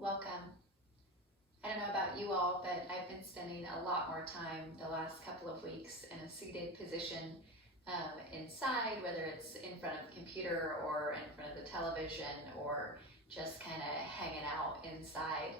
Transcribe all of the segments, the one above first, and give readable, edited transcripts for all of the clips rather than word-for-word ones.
Welcome. I don't know about you all, but I've been spending a lot more time the last couple of weeks in a seated position inside, whether it's in front of the computer or in front of the television or just kind of hanging out inside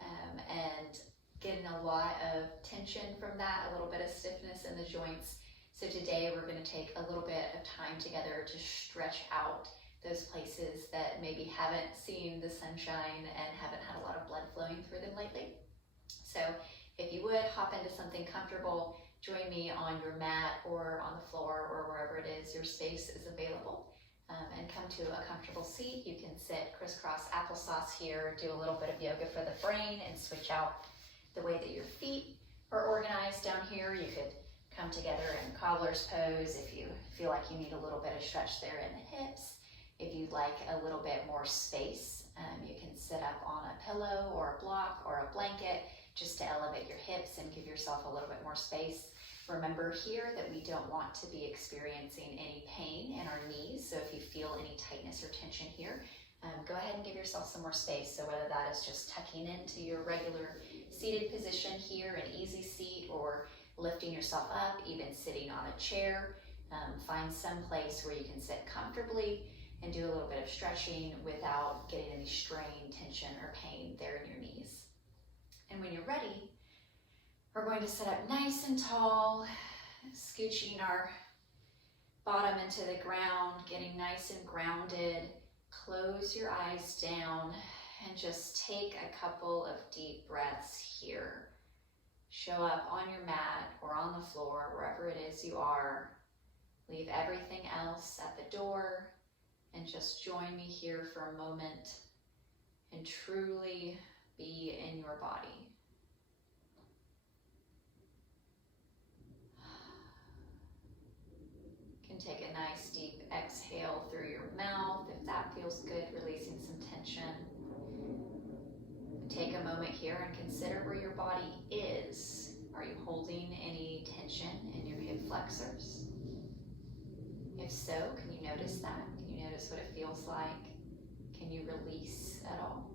and getting a lot of tension from that, a little bit of stiffness in the joints. So today we're going to take a little bit of time together to stretch out those places that maybe haven't seen the sunshine and haven't had a lot of blood flowing through them lately. So if you would, hop into something comfortable, join me on your mat or on the floor or wherever it is your space is available, and come to a comfortable seat. You can sit crisscross applesauce here, do a little bit of yoga for the brain and switch out the way that your feet are organized down here. You could come together in cobbler's pose if you feel like you need a little bit of stretch there in the hips. If you'd like a little bit more space, you can sit up on a pillow or a block or a blanket just to elevate your hips and give yourself a little bit more space. Remember here that we don't want to be experiencing any pain in our knees, so if you feel any tightness or tension here, go ahead and give yourself some more space. So whether that is just tucking into your regular seated position here, an easy seat, or lifting yourself up, even sitting on a chair, find some place where you can sit comfortably and do a little bit of stretching without getting any strain, tension, or pain there in your knees. And when you're ready, we're going to sit up nice and tall, scooching our bottom into the ground, getting nice and grounded. Close your eyes down and just take a couple of deep breaths here. Show up on your mat or on the floor, wherever it is you are. Leave everything else at the door and just join me here for a moment and truly be in your body. You can take a nice deep exhale through your mouth if that feels good, releasing some tension. Take a moment here and consider where your body is. Are you holding any tension in your hip flexors? If so, can you notice that? Can you notice what it feels like? Can you release at all?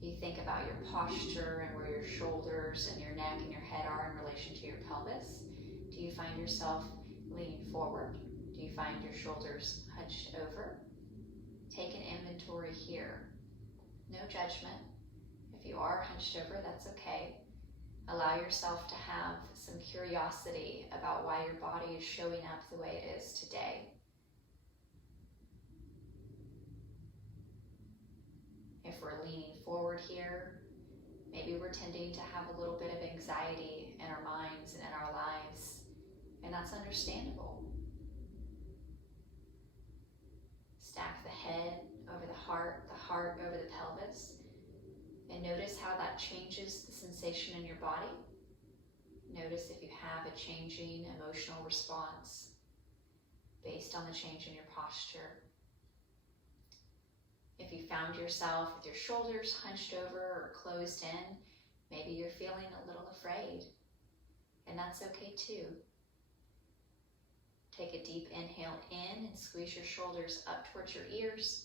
You think about your posture and where your shoulders and your neck and your head are in relation to your pelvis. Do you find yourself leaning forward? Do you find your shoulders hunched over? Take an inventory here. No judgment. If you are hunched over, that's okay. Allow yourself to have some curiosity about why your body is showing up the way it is today. If we're leaning forward here, maybe we're tending to have a little bit of anxiety in our minds and in our lives, and that's understandable. Stack the head over the heart over the pelvis, and notice how that changes the sensation in your body. Notice if you have a changing emotional response based on the change in your posture. If you found yourself with your shoulders hunched over or closed in, maybe you're feeling a little afraid, and that's okay too. Take a deep inhale in and squeeze your shoulders up towards your ears.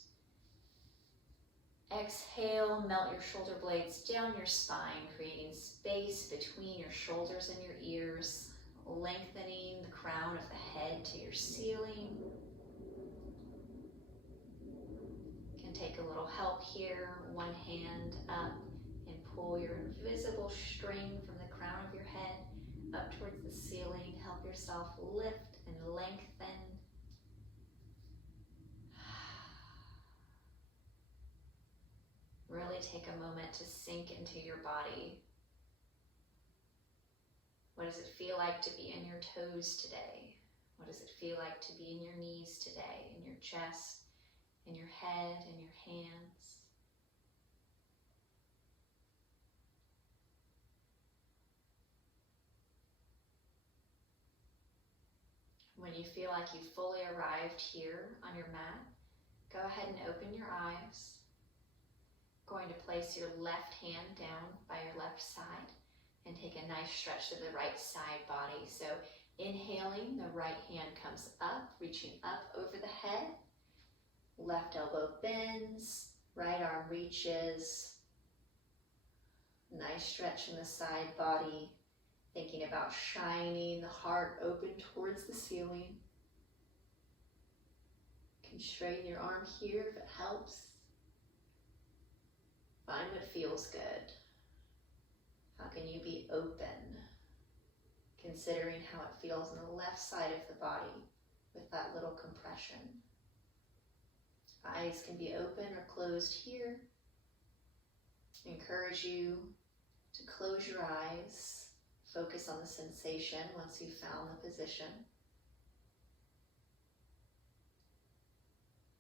Exhale, melt your shoulder blades down your spine, creating space between your shoulders and your ears, lengthening the crown of the head to your ceiling. You can take a little help here, one hand up, and pull your invisible string from the crown of your head up towards the ceiling. Help yourself lift and lengthen. Really take a moment to sink into your body. What does it feel like to be in your toes today? What does it feel like to be in your knees today, in your chest, in your head, in your hands? When you feel like you've fully arrived here on your mat, go ahead and open your eyes. Going to place your left hand down by your left side and take a nice stretch to the right side body. So inhaling, the right hand comes up, reaching up over the head. Left elbow bends, Right arm reaches. Nice stretch in the side body. Thinking about shining the heart open towards the ceiling. You can straighten your arm here if it helps. Find what feels good. How can you be open? Considering how it feels on the left side of the body with that little compression. Eyes can be open or closed here. Encourage you to close your eyes. Focus on the sensation once you've found the position.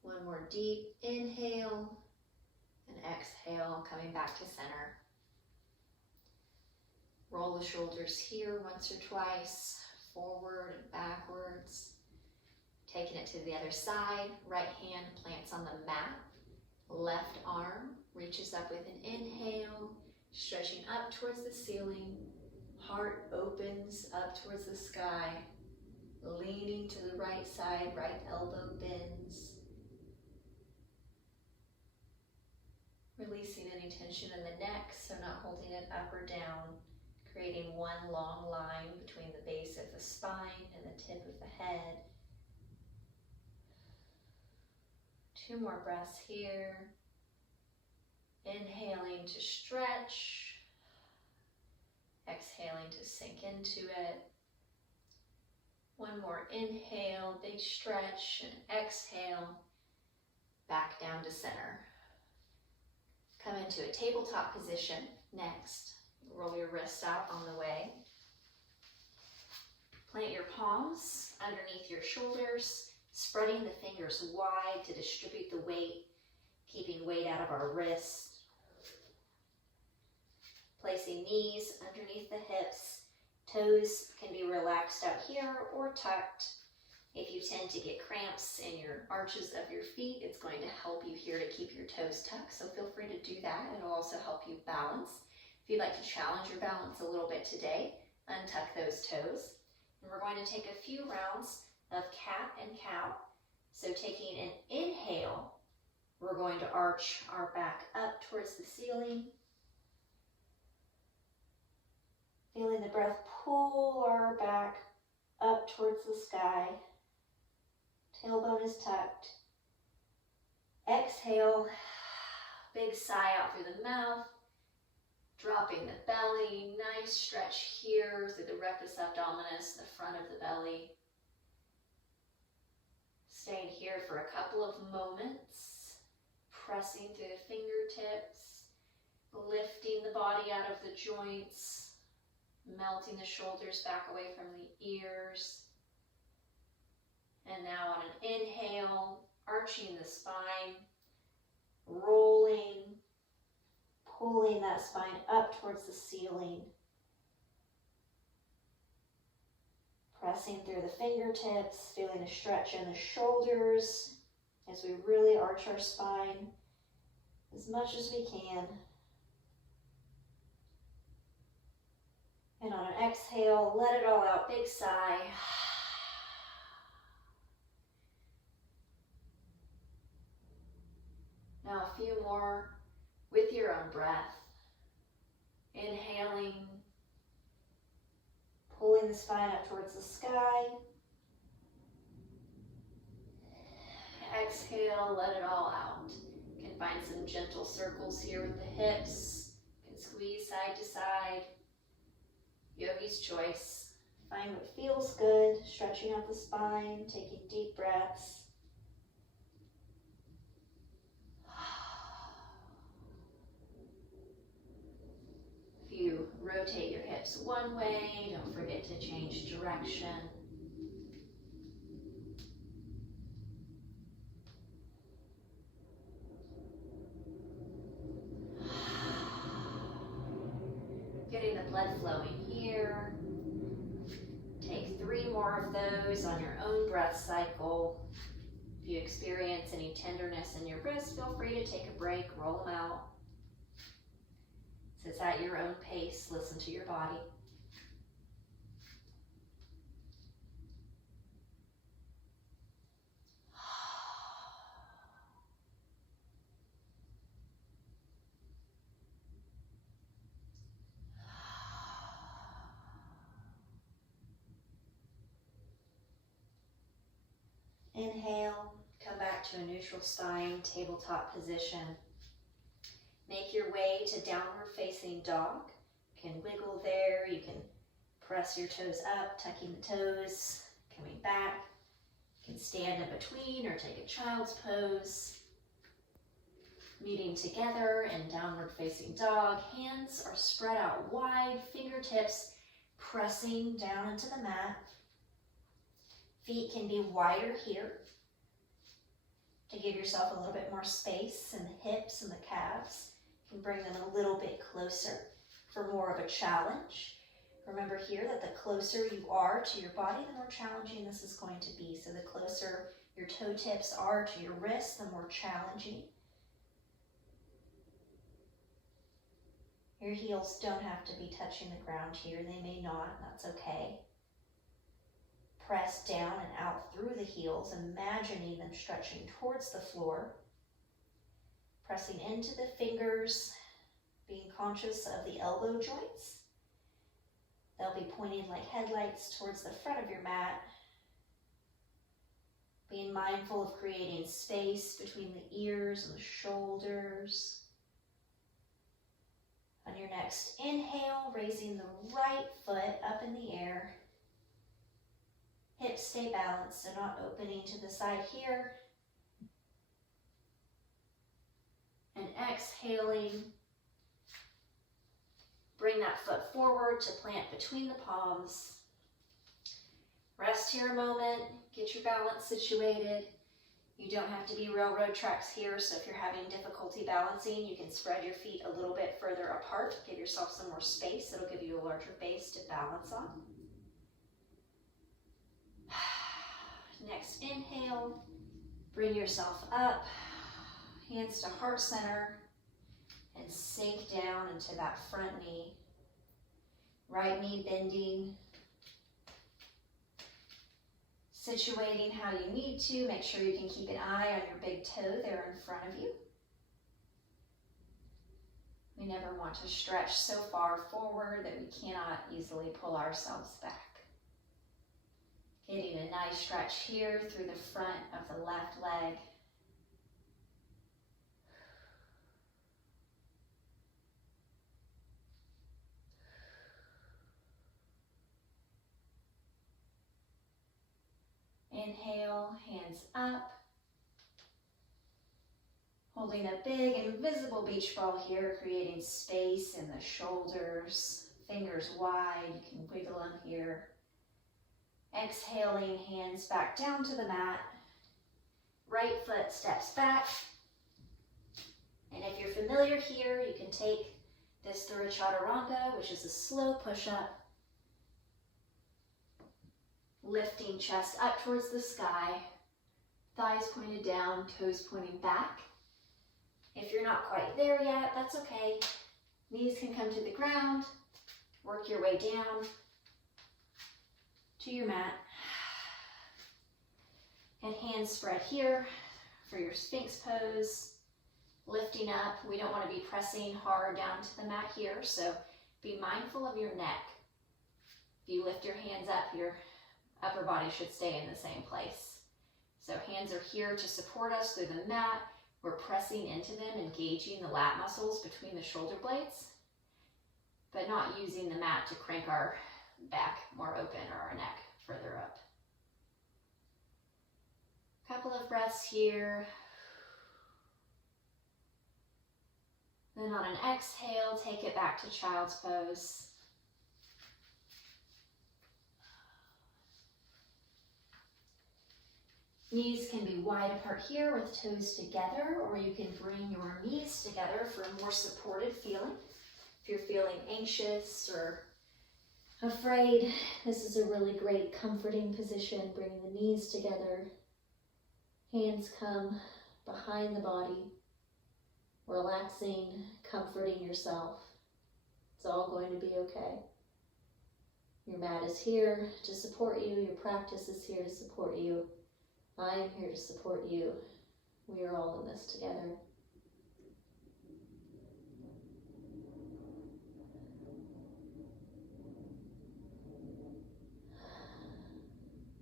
One more deep inhale and exhale, coming back to center. Roll the shoulders here once or twice, forward and backwards. Taking it to the other side, right hand plants on the mat. Left arm reaches up with an inhale, stretching up towards the ceiling. Heart opens up towards the sky. Leaning to the right side, right elbow bends. Releasing any tension in the neck, so not holding it up or down. Creating one long line between the base of the spine and the tip of the head. 2 more breaths here. Inhaling to stretch. Exhaling to sink into it. One more inhale, big stretch, and exhale. Back down to center. Come into a tabletop position next. Roll your wrists out on the way. Plant your palms underneath your shoulders, spreading the fingers wide to distribute the weight, keeping weight out of our wrists. Placing knees underneath the hips. Toes can be relaxed out here or tucked. If you tend to get cramps in your arches of your feet, it's going to help you here to keep your toes tucked, so feel free to do that. It'll also help you balance. If you'd like to challenge your balance a little bit today, untuck those toes. And we're going to take a few rounds of cat and cow. So taking an inhale, we're going to arch our back up towards the ceiling. Feeling the breath pull our back up towards the sky. Tailbone is tucked. Exhale, big sigh out through the mouth. Dropping the belly, nice stretch here through the rectus abdominis, the front of the belly. Staying here for a couple of moments, pressing through the fingertips, lifting the body out of the joints, melting the shoulders back away from the ears. And now on an inhale, arching the spine, rolling, pulling that spine up towards the ceiling. Pressing through the fingertips, feeling a stretch in the shoulders as we really arch our spine as much as we can. And on an exhale, let it all out, big sigh. Now a few more with your own breath. Inhaling, pulling the spine up towards the sky. Exhale, let it all out. You can find some gentle circles here with the hips. You can squeeze side to side. Yogi's choice. Find what feels good, stretching out the spine, taking deep breaths. If you rotate your hips one way, don't forget to change direction. Getting the blood flowing here. Take 3 more of those on your own breath cycle. If you experience any tenderness in your wrists, feel free to take a break, roll them out. So it's at your own pace, listen to your body. Inhale, come back to a neutral spine, tabletop position. Make your way to downward facing dog. You can wiggle there, you can press your toes up, tucking the toes, coming back. You can stand in between or take a child's pose. Meeting together in downward facing dog. Hands are spread out wide, fingertips pressing down into the mat. Feet can be wider here to give yourself a little bit more space in the hips and the calves. You can bring them a little bit closer for more of a challenge. Remember here that the closer you are to your body, the more challenging this is going to be. So the closer your toe tips are to your wrists, the more challenging. Your heels don't have to be touching the ground here. They may not, that's okay. Press down and out through the heels, imagining them stretching towards the floor. Pressing into the fingers, being conscious of the elbow joints. They'll be pointing like headlights towards the front of your mat. Being mindful of creating space between the ears and the shoulders. On your next inhale, raising the right foot up in the air. Hips stay balanced and not opening to the side here. And exhaling, bring that foot forward to plant between the palms. Rest here a moment, get your balance situated. You don't have to be railroad tracks here, so if you're having difficulty balancing, you can spread your feet a little bit further apart. Give yourself some more space. It'll give you a larger base to balance on. Next inhale, bring yourself up, hands to heart center, and sink down into that front knee. Right knee bending. Situating how you need to. Make sure you can keep an eye on your big toe there in front of you. We never want to stretch so far forward that we cannot easily pull ourselves back. Getting a nice stretch here through the front of the left leg. Inhale, hands up. Holding a big invisible beach ball here, creating space in the shoulders, fingers wide, you can wiggle them here. Exhaling, hands back down to the mat. Right foot steps back. And if you're familiar here, you can take this through a chaturanga, which is a slow push-up. Lifting chest up towards the sky, thighs pointed down, toes pointing back. If you're not quite there yet, that's okay. Knees can come to the ground. Work your way down to your mat. And hands spread here for your Sphinx pose. Lifting up, we don't want to be pressing hard down to the mat here, so be mindful of your neck. If you lift your hands up, your upper body should stay in the same place. So hands are here to support us through the mat. We're pressing into them, engaging the lat muscles between the shoulder blades, but not using the mat to crank our back more open or our neck further up. Couple of breaths here. Then on an exhale, take it back to child's pose. Knees can be wide apart here with toes together, or you can bring your knees together for a more supported feeling. If you're feeling anxious or afraid, this is a really great comforting position. Bring the knees together. Hands come behind the body. Relaxing, comforting yourself. It's all going to be okay. Your mat is here to support you. Your practice is here to support you. I am here to support you. We are all in this together.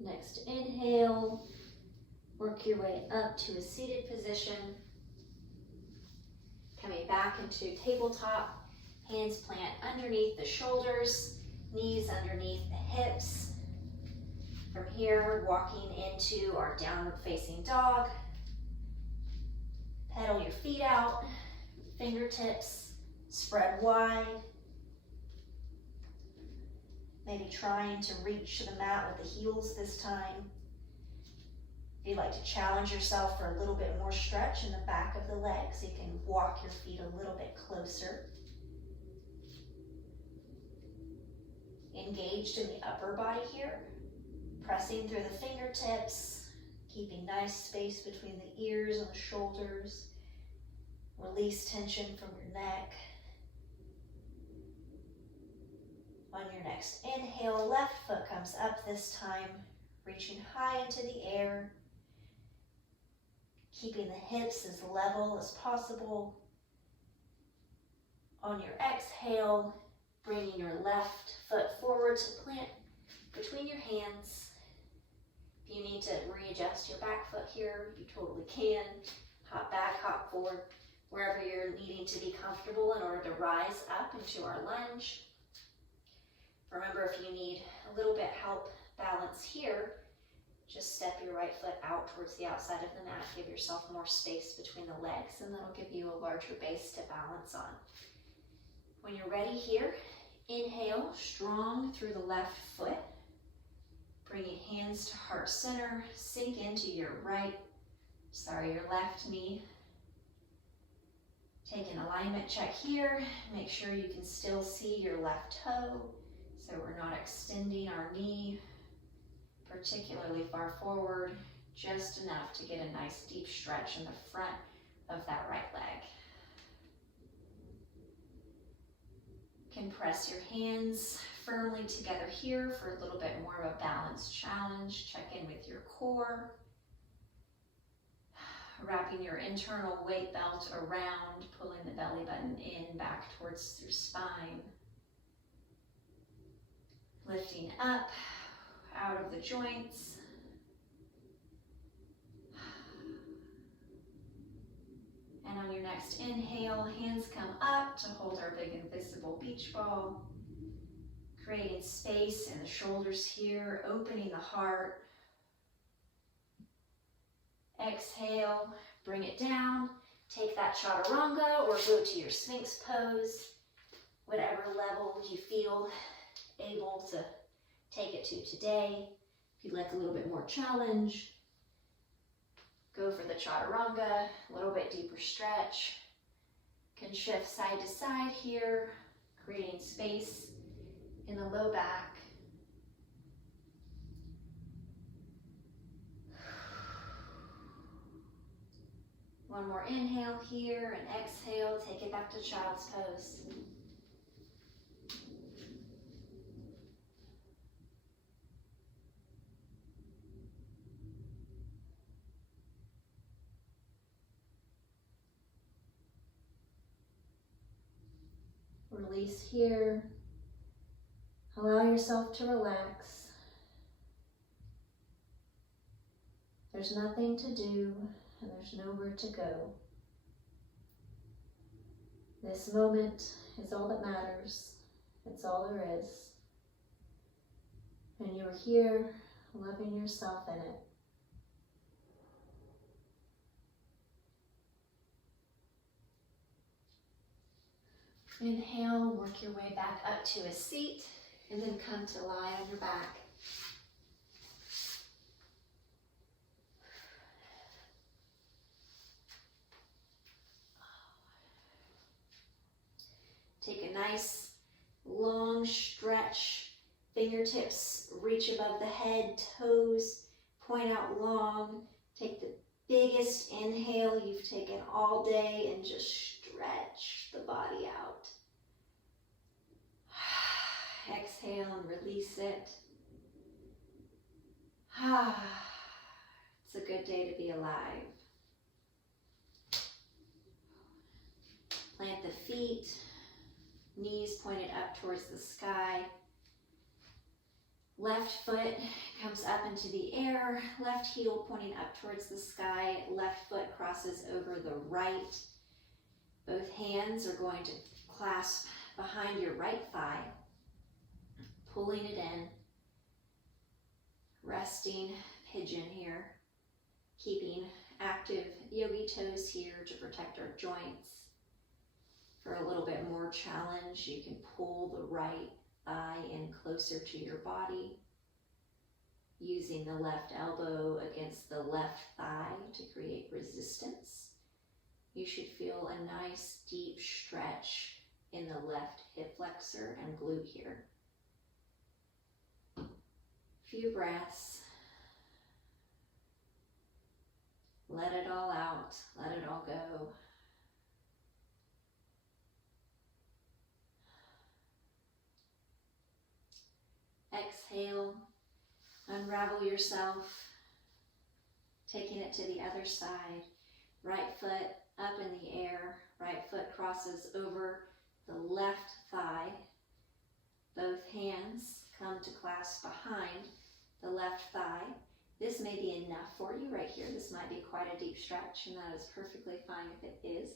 Next inhale, Work your way up to a seated position. Coming back into tabletop, hands plant underneath the shoulders, knees underneath the hips. From here, walking into our downward facing dog. Pedal your feet out, fingertips spread wide. Maybe trying to reach the mat with the heels this time. If you'd like to challenge yourself for a little bit more stretch in the back of the legs, you can walk your feet a little bit closer. Engaged in the upper body here, pressing through the fingertips, keeping nice space between the ears and the shoulders. Release tension from your neck. On your next inhale, left foot comes up this time, reaching high into the air, keeping the hips as level as possible. On your exhale, bringing your left foot forward to plant between your hands. If you need to readjust your back foot here, you totally can. Hop back, hop forward, wherever you're needing to be comfortable in order to rise up into our lunge. Remember, if you need a little bit help balance here, just step your right foot out towards the outside of the mat. Give yourself more space between the legs, and that'll give you a larger base to balance on. When you're ready here, inhale, strong through the left foot. Bringing hands to heart center, sink into your your left knee. Take an alignment check here. Make sure you can still see your left toe, so we're not extending our knee particularly far forward, just enough to get a nice deep stretch in the front of that right leg. You can press your hands firmly together here for a little bit more of a balanced challenge. Check in with your core. Wrapping your internal weight belt around, pulling the belly button in, back towards your spine. Lifting up, out of the joints. And on your next inhale, hands come up to hold our big invisible beach ball. Creating space in the shoulders here, opening the heart. Exhale, bring it down. Take that chaturanga or go to your Sphinx pose, whatever level you feel able to take it to today. If you'd like a little bit more challenge, go for the chaturanga, a little bit deeper stretch. Can shift side to side here, creating space in the low back. One more inhale here and exhale, take it back to child's pose. Release here. Allow yourself to relax. There's nothing to do and there's nowhere to go. This moment is all that matters. It's all there is. And you're here loving yourself in it. Inhale, work your way back up to a seat, and then come to lie on your back. Take a nice long stretch. Fingertips reach above the head, toes point out long. Take the biggest inhale you've taken all day and just stretch the body out. Exhale and release it. It's a good day to be alive. Plant the feet, knees pointed up towards the sky. Left foot comes up into the air, left heel pointing up towards the sky, left foot crosses over the right. Both hands are going to clasp behind your right thigh, pulling it in, resting pigeon here, keeping active yogi toes here to protect our joints. For a little bit more challenge, you can pull the right thigh in closer to your body, using the left elbow against the left thigh to create resistance. You should feel a nice deep stretch in the left hip flexor and glute here. Few breaths. Let it all out, let it all go. Exhale, unravel yourself, taking it to the other side. Right foot up in the air, right foot crosses over the left thigh. Both hands come to clasp behind the left thigh. This may be enough for you right here. This might be quite a deep stretch, and that is perfectly fine if it is.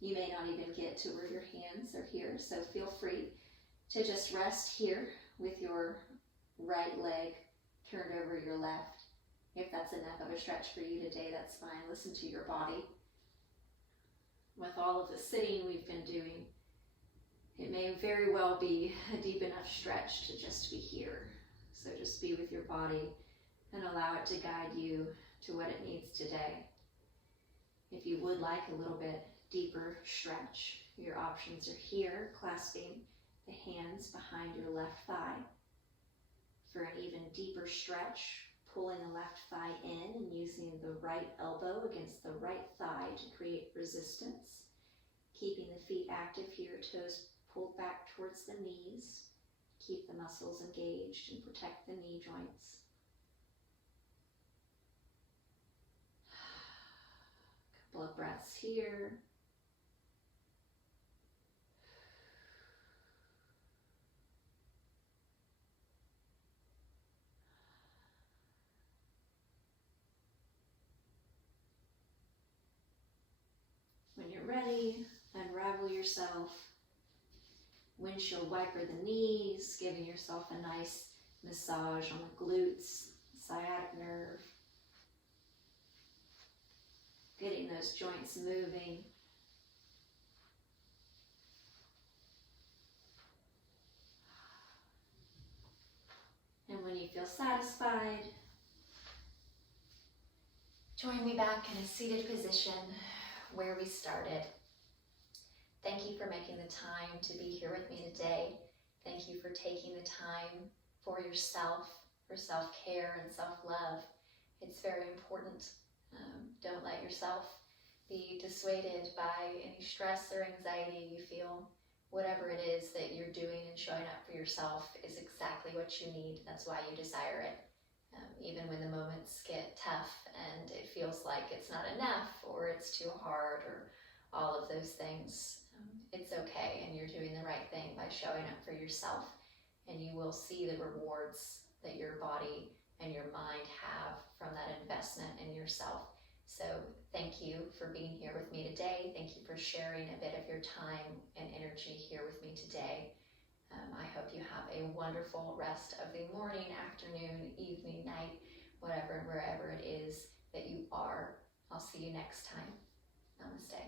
You may not even get to where your hands are here, so feel free to just rest here with your right leg turned over your left. If that's enough of a stretch for you today, that's fine. Listen to your body. With all of the sitting we've been doing, it may very well be a deep enough stretch to just be here. So just be with your body and allow it to guide you to what it needs today. If you would like a little bit deeper stretch, your options are here, clasping the hands behind your left thigh. For an even deeper stretch, pulling the left thigh in and using the right elbow against the right thigh to create resistance. Keeping the feet active here, toes pulled back towards the knees. Keep the muscles engaged and protect the knee joints. Couple of breaths here. When you're ready, unravel yourself. Windshield wiper the knees, giving yourself a nice massage on the glutes, sciatic nerve. Getting those joints moving. And when you feel satisfied, join me back in a seated position where we started. Thank you for making the time to be here with me today. Thank you for taking the time for yourself, for self-care and self-love. It's very important. Don't let yourself be dissuaded by any stress or anxiety you feel. Whatever it is that you're doing and showing up for yourself is exactly what you need. That's why you desire it. Even when the moments get tough and it feels like it's not enough or it's too hard or all of those things, it's okay, and you're doing the right thing by showing up for yourself, and you will see the rewards that your body and your mind have from that investment in yourself. So thank you for being here with me today. Thank you for sharing a bit of your time and energy here with me today. I hope you have a wonderful rest of the morning, afternoon, evening, night, whatever and wherever it is that you are. I'll see you next time. Namaste.